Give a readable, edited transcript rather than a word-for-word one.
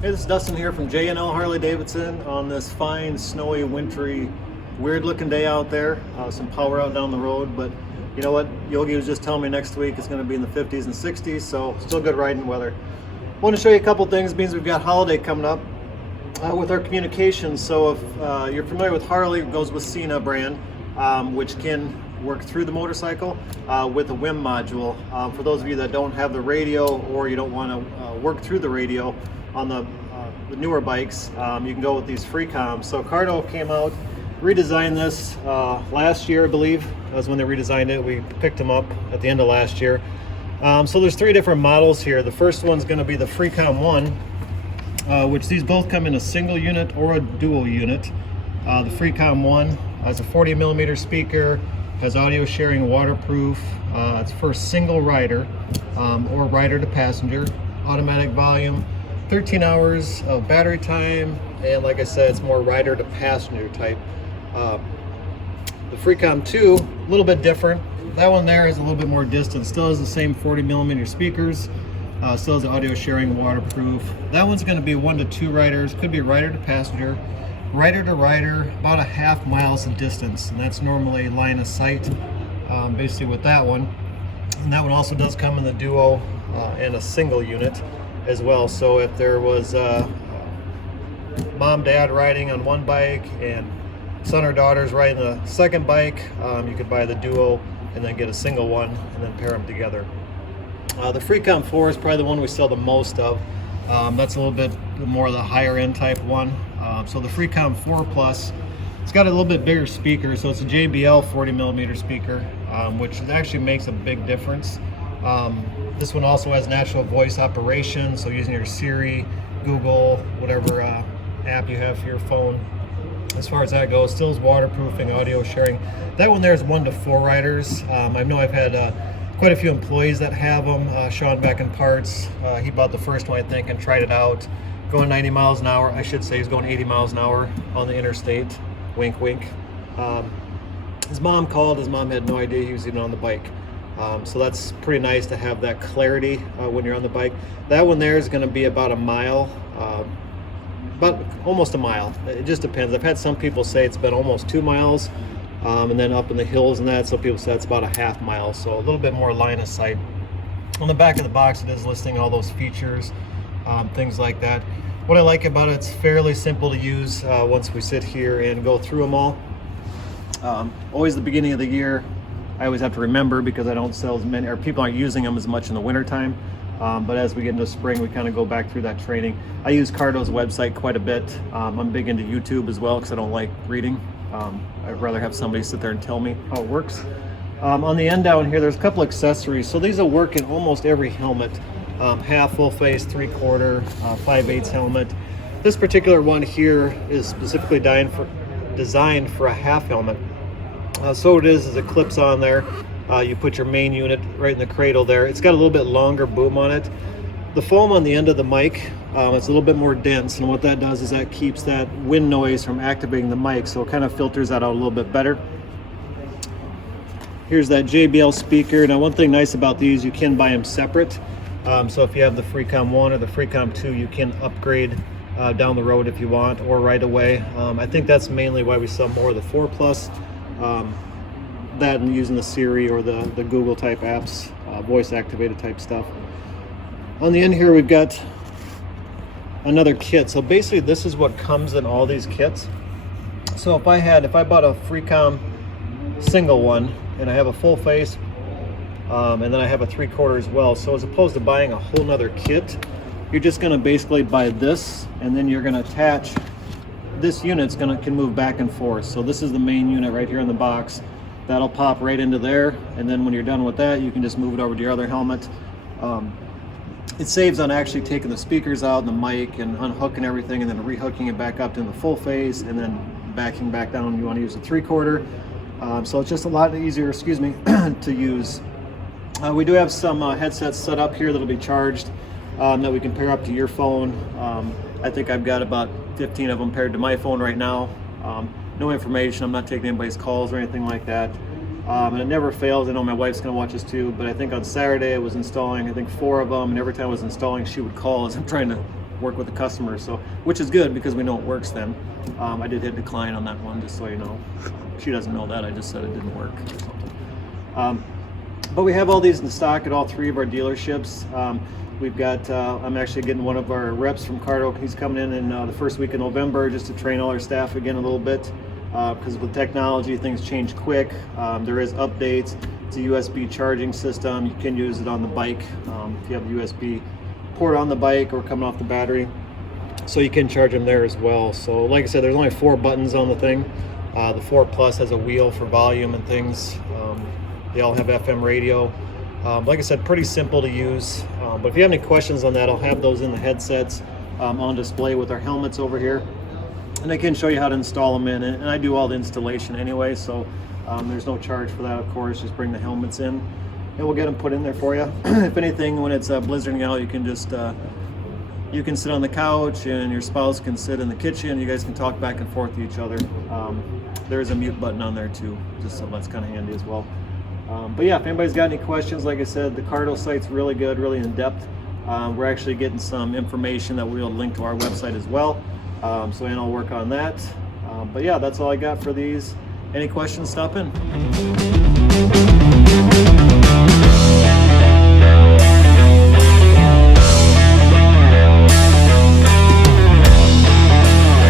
Hey, this is Dustin here from J&L Harley-Davidson on this fine, snowy, wintry, weird-looking day out there. Some power out down the road, but you know what? Yogi was just telling me next week it's going to be in the 50s and 60s, so still good riding weather. I want to show you a couple things. It means we've got holiday coming up with our communications. So if you're familiar with Harley, it goes with Cena brand, which can work through the motorcycle with a WIM module. For those of you that don't have the radio or you don't want to work through the radio on the newer bikes, you can go with these Freecom. So Cardo came out, redesigned this last year, I believe. That was when they redesigned it. We picked them up at the end of last year. So there's three different models here. The first one's going to be the Freecom 1, which these both come in a single unit or a dual unit. The Freecom 1 has a 40 millimeter speaker, has audio sharing, waterproof. It's for single rider or rider to passenger, automatic volume, 13 hours of battery time, and like I said, it's more rider to passenger type. The Freecom 2, a little bit different. That one there is a little bit more distant. Still has the same 40 millimeter speakers. Still has audio sharing, waterproof. That one's going to be 1 to 2 riders. Could be rider to passenger, rider to rider, about a half miles in distance, and that's normally line of sight. Basically with that one. And that one also does come in the duo and a single unit as well. So if there was mom, dad riding on one bike and son or daughters riding the second bike, you could buy the duo and then get a single one and then pair them together. The Freecom 4 is probably the one we sell the most of. That's a little bit more of the higher end type one. So the Freecom 4 Plus, it's got a little bit bigger speaker, so it's a Jbl 40 millimeter speaker, which actually makes a big difference. This one also has natural voice operation, so using your Siri, Google, whatever app you have for your phone. As far as that goes, still is waterproofing, audio sharing. That one there is 1 to 4 riders. I know I've had quite a few employees that have them. Sean back in parts, he bought the first one, I think, and tried it out. Going 90 miles an hour. I should say he's going 80 miles an hour on the interstate. Wink, wink. His mom called. His mom had no idea he was even on the bike. So that's pretty nice to have that clarity when you're on the bike. That one there is going to be about a mile, but almost a mile. It just depends. I've had some people say it's been almost 2 miles, and then up in the hills and that. So people say it's about a half mile. So a little bit more line of sight. On the back of the box, it is listing all those features, things like that. What I like about it, it's fairly simple to use once we sit here and go through them all. Always the beginning of the year, I always have to remember because I don't sell as many, or people aren't using them as much in the winter time. But as we get into spring, we kind of go back through that training. I use Cardo's website quite a bit. I'm big into YouTube as well because I don't like reading. I'd rather have somebody sit there and tell me how it works. On the end down here, there's a couple accessories. So these will work in almost every helmet. Half, full face, 3/4, 5/8 helmet. This particular one here is specifically designed for a half helmet. So what it is it clips on there. You put your main unit right in the cradle there. It's got a little bit longer boom on it. The foam on the end of the mic, it's a little bit more dense, and what that does is that keeps that wind noise from activating the mic, so it kind of filters that out a little bit better. Here's that Jbl speaker. Now one thing nice about these, you can buy them separate. So if you have the Freecom 1 or the Freecom 2, you can upgrade down the road if you want, or right away. I think that's mainly why we sell more of the 4 Plus. That and using the Siri or the Google type apps, voice activated type stuff. On the end here we've got another kit. So basically this is what comes in all these kits. So if I bought a Freecom single one and I have a full face, and then I have a 3/4 as well. So as opposed to buying a whole nother kit, you're just going to basically buy this, and then you're going to attach this unit's can move back and forth. So this is the main unit right here in the box. That'll pop right into there, and then when you're done with that, you can just move it over to your other helmet. It saves on actually taking the speakers out and the mic and unhooking everything and then rehooking it back up to the full face and then backing back down when you want to use a 3/4. So it's just a lot easier, to use. We do have some headsets set up here that'll be charged that we can pair up to your phone. I think I've got about 15 of them paired to my phone right now. No information, I'm not taking anybody's calls or anything like that. And it never fails. I know my wife's gonna watch this too, but I think on Saturday I was installing, I think 4 of them, and every time I was installing, she would call as I'm trying to work with the customer. So, which is good because we know it works then. I did hit decline on that one, just so you know. She doesn't know that, I just said it didn't work or something. But we have all these in stock at all 3 of our dealerships. We've got, I'm actually getting one of our reps from Cardo. He's coming in the first week of November just to train all our staff again a little bit. Because with technology, things change quick. There is updates. It's a USB charging system. You can use it on the bike if you have a USB port on the bike or coming off the battery. So you can charge them there as well. So like I said, there's only 4 buttons on the thing. The 4 Plus has a wheel for volume and things. They all have FM radio. Like I said, pretty simple to use. But if you have any questions on that, I'll have those in the headsets on display with our helmets over here. And I can show you how to install them in. And I do all the installation anyway, so there's no charge for that, of course. Just bring the helmets in and we'll get them put in there for you. If anything, when it's blizzarding out, you can just you can sit on the couch and your spouse can sit in the kitchen. You guys can talk back and forth to each other. There's a mute button on there too, just so that's kind of handy as well. But yeah, if anybody's got any questions, like I said, the Cardo site's really good, really in depth. We're actually getting some information that we'll link to our website as well. So Ann will work on that. But yeah, that's all I got for these. Any questions, stop in.